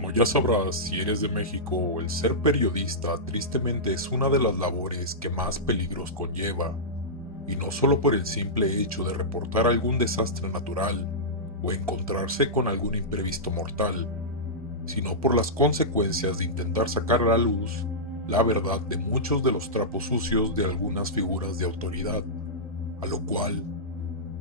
Como ya sabrás, si eres de México, el ser periodista tristemente es una de las labores que más peligros conlleva, y no solo por el simple hecho de reportar algún desastre natural o encontrarse con algún imprevisto mortal, sino por las consecuencias de intentar sacar a la luz la verdad de muchos de los trapos sucios de algunas figuras de autoridad, a lo cual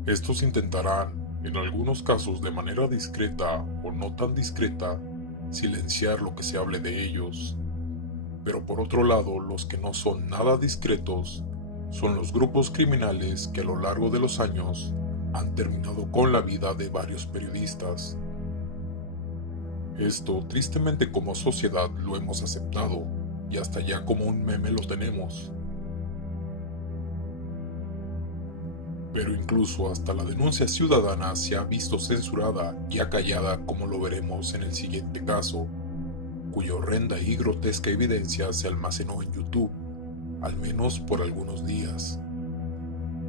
estos intentarán, en algunos casos de manera discreta o no tan discreta, silenciar lo que se hable de ellos. Pero por otro lado, los que no son nada discretos son los grupos criminales que a lo largo de los años han terminado con la vida de varios periodistas. Esto, tristemente, como sociedad lo hemos aceptado, y hasta ya como un meme lo tenemos. Pero incluso hasta la denuncia ciudadana se ha visto censurada y acallada, como lo veremos en el siguiente caso, cuya horrenda y grotesca evidencia se almacenó en YouTube, al menos por algunos días.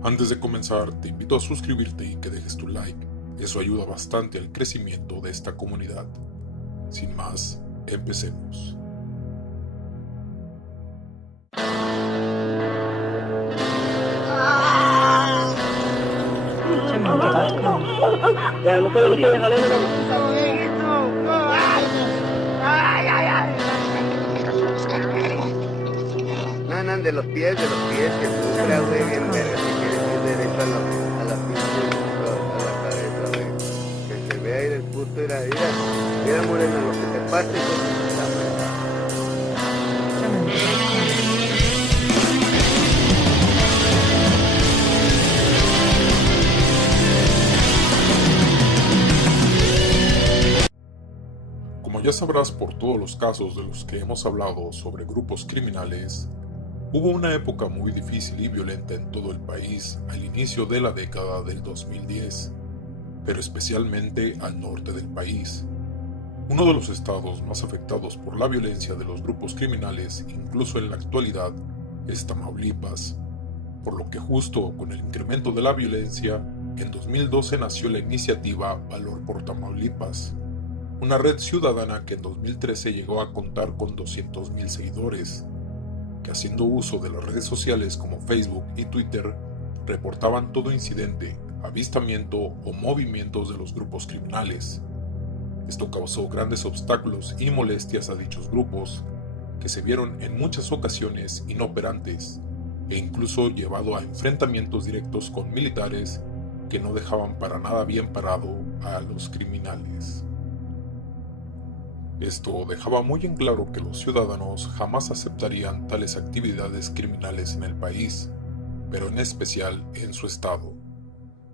Antes de comenzar, te invito a suscribirte y que dejes tu like, eso ayuda bastante al crecimiento de esta comunidad. Sin más, empecemos. Ya, no puedo decir, déjale, no andan de los pies, que sufra, güey, bien verga, si quieres ir derecho a la pinche, a la cabeza, güey. Que se vea ahí del puto, mira, Moreno, lo que te pase, hijo de puta madre. Como ya sabrás por todos los casos de los que hemos hablado sobre grupos criminales, hubo una época muy difícil y violenta en todo el país al inicio de la década del 2010, pero especialmente al norte del país. Uno de los estados más afectados por la violencia de los grupos criminales, incluso en la actualidad, es Tamaulipas, por lo que justo con el incremento de la violencia, en 2012 nació la iniciativa Valor por Tamaulipas, una red ciudadana que en 2013 llegó a contar con 200,000 seguidores, que haciendo uso de las redes sociales como Facebook y Twitter, reportaban todo incidente, avistamiento o movimientos de los grupos criminales. Esto causó grandes obstáculos y molestias a dichos grupos, que se vieron en muchas ocasiones inoperantes, e incluso llevado a enfrentamientos directos con militares que no dejaban para nada bien parado a los criminales. Esto dejaba muy en claro que los ciudadanos jamás aceptarían tales actividades criminales en el país, pero en especial en su estado.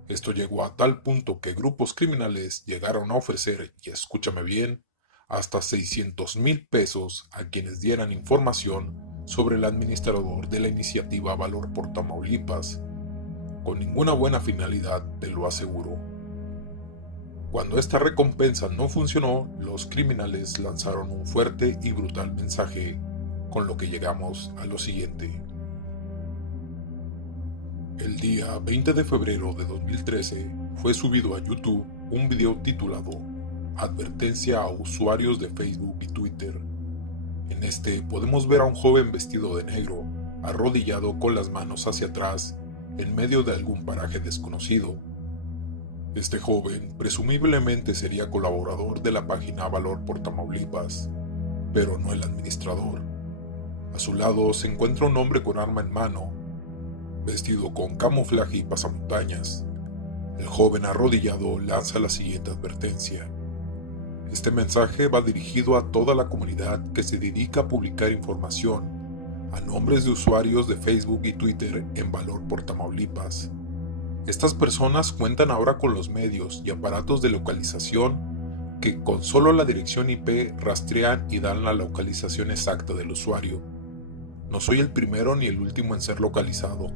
Esto llegó a tal punto que grupos criminales llegaron a ofrecer, y escúchame bien, hasta 600,000 pesos a quienes dieran información sobre el administrador de la iniciativa Valor por Tamaulipas, con ninguna buena finalidad, te lo aseguro. Cuando esta recompensa no funcionó, los criminales lanzaron un fuerte y brutal mensaje, con lo que llegamos a lo siguiente. El día 20 de febrero de 2013 fue subido a YouTube un video titulado Advertencia a usuarios de Facebook y Twitter. En este podemos ver a un joven vestido de negro, arrodillado con las manos hacia atrás, en medio de algún paraje desconocido. Este joven presumiblemente sería colaborador de la página Valor por Tamaulipas, pero no el administrador. A su lado se encuentra un hombre con arma en mano, vestido con camuflaje y pasamontañas. El joven arrodillado lanza la siguiente advertencia. Este mensaje va dirigido a toda la comunidad que se dedica a publicar información a nombres de usuarios de Facebook y Twitter en Valor por Tamaulipas. Estas personas cuentan ahora con los medios y aparatos de localización que con solo la dirección IP rastrean y dan la localización exacta del usuario. No soy el primero ni el último en ser localizado.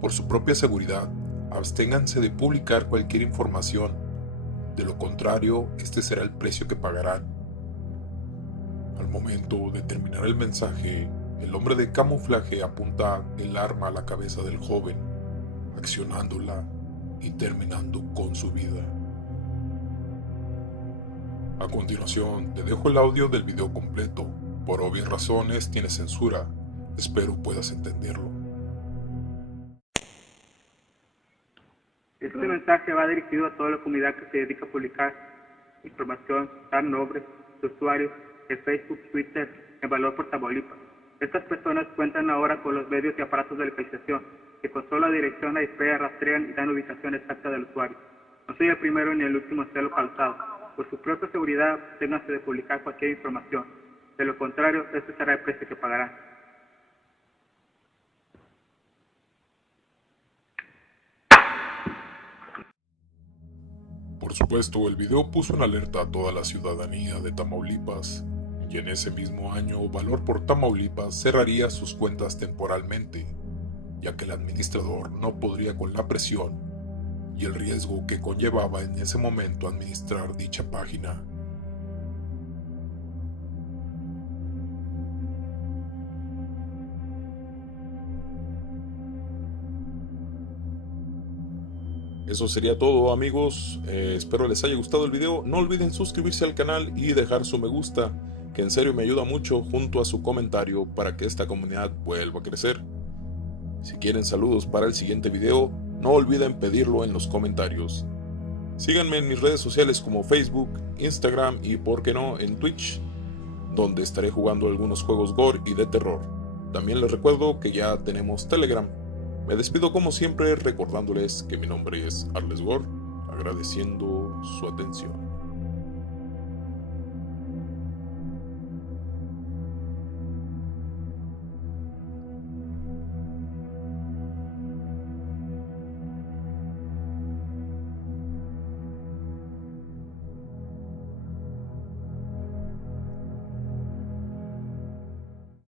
Por su propia seguridad, absténganse de publicar cualquier información. De lo contrario, este será el precio que pagarán. Al momento de terminar el mensaje, el hombre de camuflaje apunta el arma a la cabeza del joven, accionándola y terminando con su vida. A continuación, te dejo el audio del video completo. Por obvias razones tiene censura. Espero puedas entenderlo. Este mensaje va dirigido a toda la comunidad que se dedica a publicar información, dar nombres de usuarios en Facebook, Twitter, en Valor por Tamaulipas. Estas personas cuentan ahora con los medios y aparatos de localización que con solo la dirección IP rastrean y dan ubicación exacta del usuario. No soy el primero ni el último en ser localizado. Por su propia seguridad, absténganse de publicar cualquier información. De lo contrario, este será el precio que pagarán. Por supuesto, el video puso en alerta a toda la ciudadanía de Tamaulipas, y en ese mismo año Valor por Tamaulipas cerraría sus cuentas temporalmente, ya que el administrador no podría con la presión y el riesgo que conllevaba en ese momento administrar dicha página. Eso sería todo, amigos. Espero les haya gustado el video. No olviden suscribirse al canal y dejar su me gusta, que en serio me ayuda mucho, junto a su comentario para que esta comunidad vuelva a crecer. Si quieren saludos para el siguiente video, no olviden pedirlo en los comentarios. Síganme en mis redes sociales como Facebook, Instagram y, por qué no, en Twitch, donde estaré jugando algunos juegos gore y de terror. También les recuerdo que ya tenemos Telegram. Me despido como siempre recordándoles que mi nombre es Arles Gore, agradeciendo su atención.